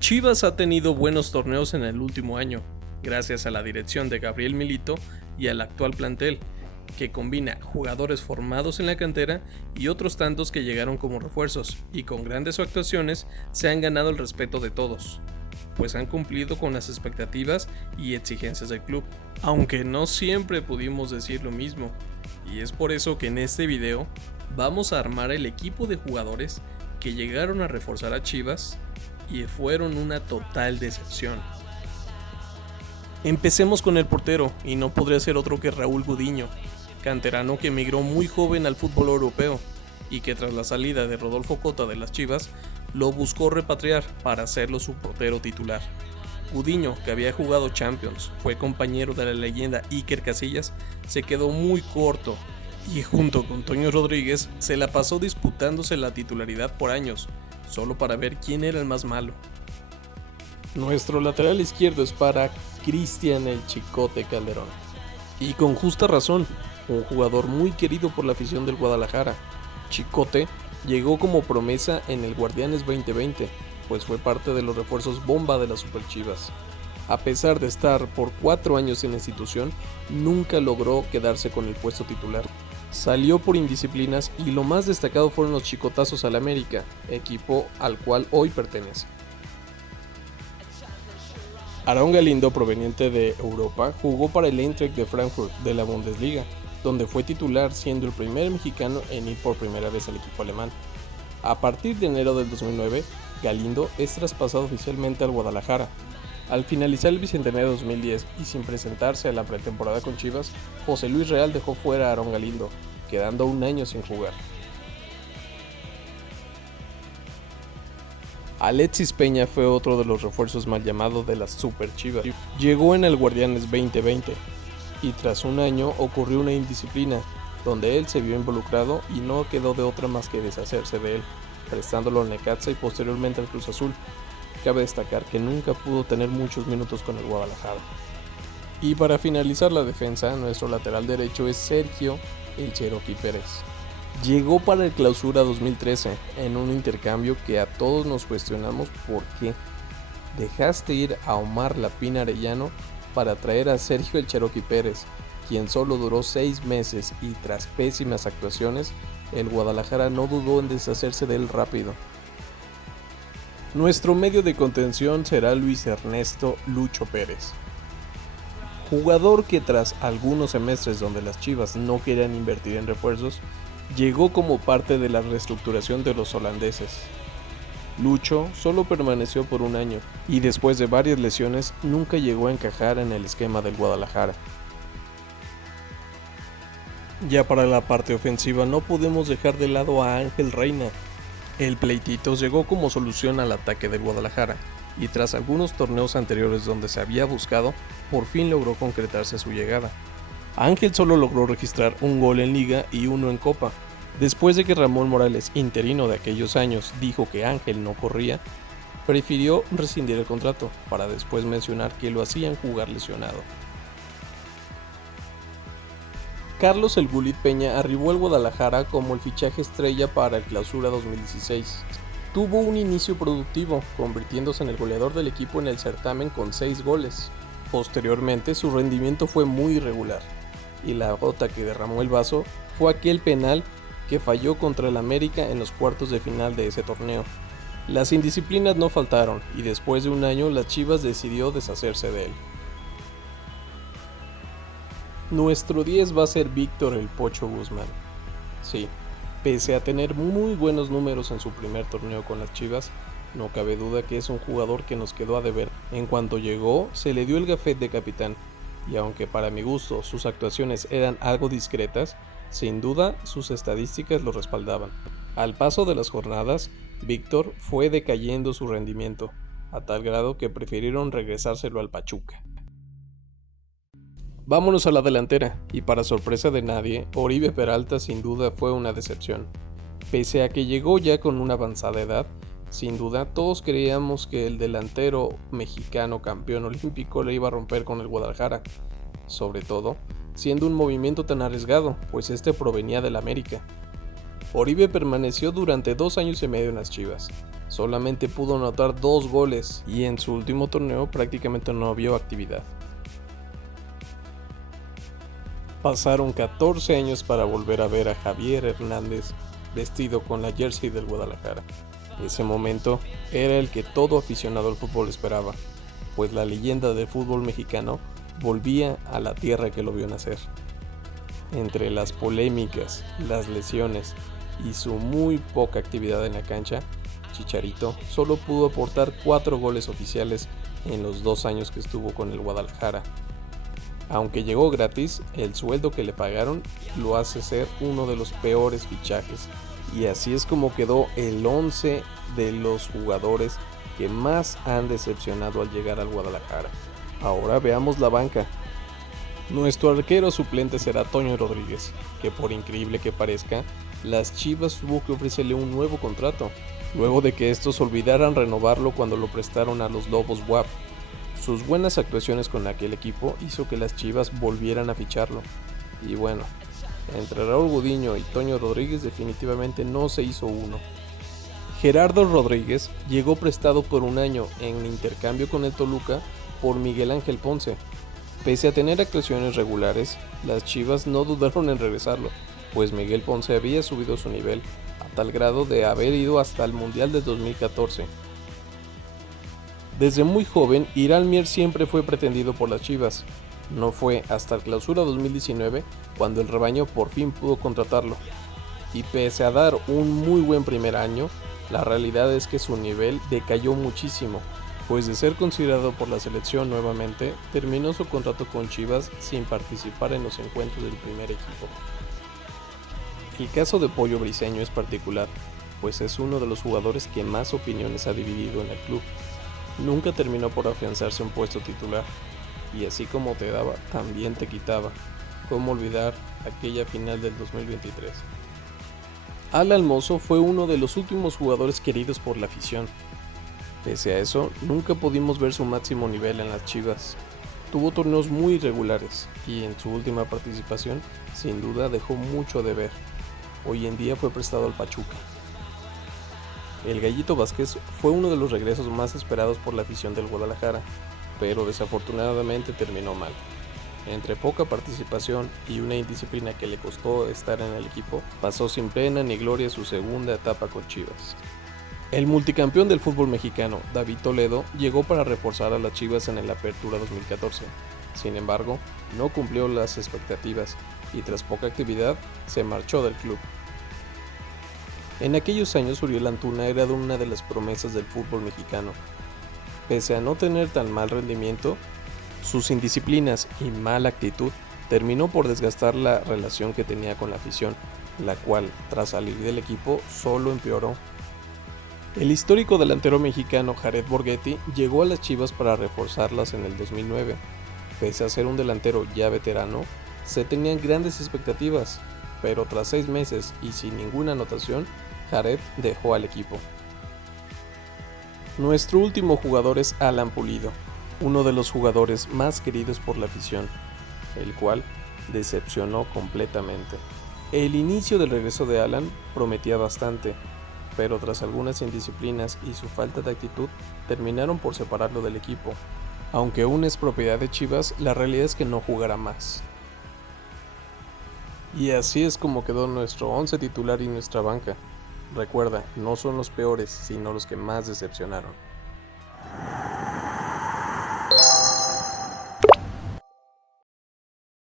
Chivas ha tenido buenos torneos en el último año, gracias a la dirección de Gabriel Milito y al actual plantel, que combina jugadores formados en la cantera y otros tantos que llegaron como refuerzos y con grandes actuaciones se han ganado el respeto de todos, pues han cumplido con las expectativas y exigencias del club, aunque no siempre pudimos decir lo mismo, y es por eso que en este video vamos a armar el equipo de jugadores que llegaron a reforzar a Chivas y fueron una total decepción. Empecemos con el portero, y no podría ser otro que Raúl Gudiño, canterano que emigró muy joven al fútbol europeo y que tras la salida de Rodolfo Cota de las Chivas lo buscó repatriar para hacerlo su portero titular. Gudiño, que había jugado Champions, fue compañero de la leyenda Iker Casillas, se quedó muy corto y junto con Toño Rodríguez se la pasó disputándose la titularidad por años, solo para ver quién era el más malo. Nuestro lateral izquierdo es para Cristian el Chicote Calderón. Y con justa razón, un jugador muy querido por la afición del Guadalajara. Chicote llegó como promesa en el Guardianes 2020, pues fue parte de los refuerzos bomba de las Super Chivas. A pesar de estar por 4 años en la institución, nunca logró quedarse con el puesto titular. Salió por indisciplinas y lo más destacado fueron los chicotazos al América, equipo al cual hoy pertenece. Aarón Galindo, proveniente de Europa, jugó para el Eintracht de Frankfurt de la Bundesliga, donde fue titular siendo el primer mexicano en ir por primera vez al equipo alemán. A partir de enero del 2009, Galindo es traspasado oficialmente al Guadalajara. Al finalizar el Bicentenario 2010 y sin presentarse a la pretemporada con Chivas, José Luis Real dejó fuera a Aarón Galindo, quedando un año sin jugar. Alexis Peña fue otro de los refuerzos mal llamados de las Super Chivas. Llegó en el Guardianes 2020 y tras un año ocurrió una indisciplina, donde él se vio involucrado y no quedó de otra más que deshacerse de él, prestándolo al Necaxa y posteriormente al Cruz Azul. Cabe destacar que nunca pudo tener muchos minutos con el Guadalajara. Y para finalizar la defensa, nuestro lateral derecho es Sergio el Cherokee Pérez. Llegó para el Clausura 2013 en un intercambio que a todos nos cuestionamos por qué. Dejaste ir a Omar Lapín Arellano para traer a Sergio el Cherokee Pérez, quien solo duró 6 meses y tras pésimas actuaciones, el Guadalajara no dudó en deshacerse de él rápido. Nuestro medio de contención será Luis Ernesto Lucho Pérez, jugador que tras algunos semestres donde las Chivas no querían invertir en refuerzos, llegó como parte de la reestructuración de los holandeses. Lucho solo permaneció por un año y después de varias lesiones nunca llegó a encajar en el esquema del Guadalajara. Ya para la parte ofensiva no podemos dejar de lado a Ángel Reina. El Pleititos llegó como solución al ataque del Guadalajara y tras algunos torneos anteriores donde se había buscado, por fin logró concretarse su llegada. Ángel solo logró registrar un gol en Liga y uno en Copa. Después de que Ramón Morales, interino de aquellos años, dijo que Ángel no corría, prefirió rescindir el contrato para después mencionar que lo hacían jugar lesionado. Carlos El Gulit Peña arribó al Guadalajara como el fichaje estrella para el Clausura 2016. Tuvo un inicio productivo, convirtiéndose en el goleador del equipo en el certamen con 6 goles. Posteriormente su rendimiento fue muy irregular, y la gota que derramó el vaso fue aquel penal que falló contra el América en los cuartos de final de ese torneo. Las indisciplinas no faltaron, y después de un año las Chivas decidió deshacerse de él. Nuestro 10 va a ser Víctor El Pocho Guzmán. Sí, pese a tener muy buenos números en su primer torneo con las Chivas, no cabe duda que es un jugador que nos quedó a deber. En cuanto llegó, se le dio el gafet de capitán, y aunque para mi gusto sus actuaciones eran algo discretas, sin duda sus estadísticas lo respaldaban. Al paso de las jornadas, Víctor fue decayendo su rendimiento, a tal grado que prefirieron regresárselo al Pachuca. Vámonos a la delantera, y para sorpresa de nadie, Oribe Peralta sin duda fue una decepción. Pese a que llegó ya con una avanzada edad, sin duda todos creíamos que el delantero mexicano campeón olímpico le iba a romper con el Guadalajara, sobre todo siendo un movimiento tan arriesgado, pues este provenía del América. Oribe permaneció durante 2 años y medio en las Chivas. Solamente pudo anotar 2 goles y en su último torneo prácticamente no vio actividad. Pasaron 14 años para volver a ver a Javier Hernández vestido con la jersey del Guadalajara. Ese momento era el que todo aficionado al fútbol esperaba, pues la leyenda del fútbol mexicano volvía a la tierra que lo vio nacer. Entre las polémicas, las lesiones y su muy poca actividad en la cancha, Chicharito solo pudo aportar 4 goles oficiales en los 2 años que estuvo con el Guadalajara. Aunque llegó gratis, el sueldo que le pagaron lo hace ser uno de los peores fichajes. Y así es como quedó el 11 de los jugadores que más han decepcionado al llegar al Guadalajara. Ahora veamos la banca. Nuestro arquero suplente será Toño Rodríguez, que por increíble que parezca, las Chivas tuvo que ofrecerle un nuevo contrato, luego de que estos olvidaran renovarlo cuando lo prestaron a los Lobos WAP. Sus buenas actuaciones con aquel equipo hizo que las Chivas volvieran a ficharlo. Y bueno, entre Raúl Gudiño y Toño Rodríguez definitivamente no se hizo uno. Gerardo Rodríguez llegó prestado por un año en intercambio con el Toluca por Miguel Ángel Ponce. Pese a tener actuaciones regulares, las Chivas no dudaron en regresarlo, pues Miguel Ponce había subido su nivel a tal grado de haber ido hasta el Mundial de 2014. Desde muy joven, Irán Mier siempre fue pretendido por las Chivas. No fue hasta el Clausura 2019 cuando el rebaño por fin pudo contratarlo. Y pese a dar un muy buen primer año, la realidad es que su nivel decayó muchísimo, pues de ser considerado por la selección nuevamente, terminó su contrato con Chivas sin participar en los encuentros del primer equipo. El caso de Pollo Briseño es particular, pues es uno de los jugadores que más opiniones ha dividido en el club. Nunca terminó por afianzarse un puesto titular, y así como te daba, también te quitaba. ¿Cómo olvidar aquella final del 2023? Alan Mozo fue uno de los últimos jugadores queridos por la afición. Pese a eso, nunca pudimos ver su máximo nivel en las Chivas. Tuvo torneos muy irregulares, y en su última participación, sin duda dejó mucho de ver. Hoy en día fue prestado al Pachuca. El Gallito Vázquez fue uno de los regresos más esperados por la afición del Guadalajara, pero desafortunadamente terminó mal. Entre poca participación y una indisciplina que le costó estar en el equipo, pasó sin pena ni gloria su segunda etapa con Chivas. El multicampeón del fútbol mexicano, David Toledo, llegó para reforzar a las Chivas en el Apertura 2014. Sin embargo, no cumplió las expectativas y tras poca actividad, se marchó del club. En aquellos años Uriel Antuna era una de las promesas del fútbol mexicano. Pese a no tener tan mal rendimiento, sus indisciplinas y mala actitud terminó por desgastar la relación que tenía con la afición, la cual, tras salir del equipo, solo empeoró. El histórico delantero mexicano Jared Borghetti llegó a las Chivas para reforzarlas en el 2009. Pese a ser un delantero ya veterano, se tenían grandes expectativas, pero tras 6 meses y sin ninguna anotación, Jared dejó al equipo. Nuestro último jugador es Alan Pulido, uno de los jugadores más queridos por la afición, el cual decepcionó completamente. El inicio del regreso de Alan prometía bastante, pero tras algunas indisciplinas y su falta de actitud terminaron por separarlo del equipo. Aunque aún es propiedad de Chivas, la realidad es que no jugará más. Y así es como quedó nuestro 11 titular y nuestra banca. Recuerda, no son los peores, sino los que más decepcionaron.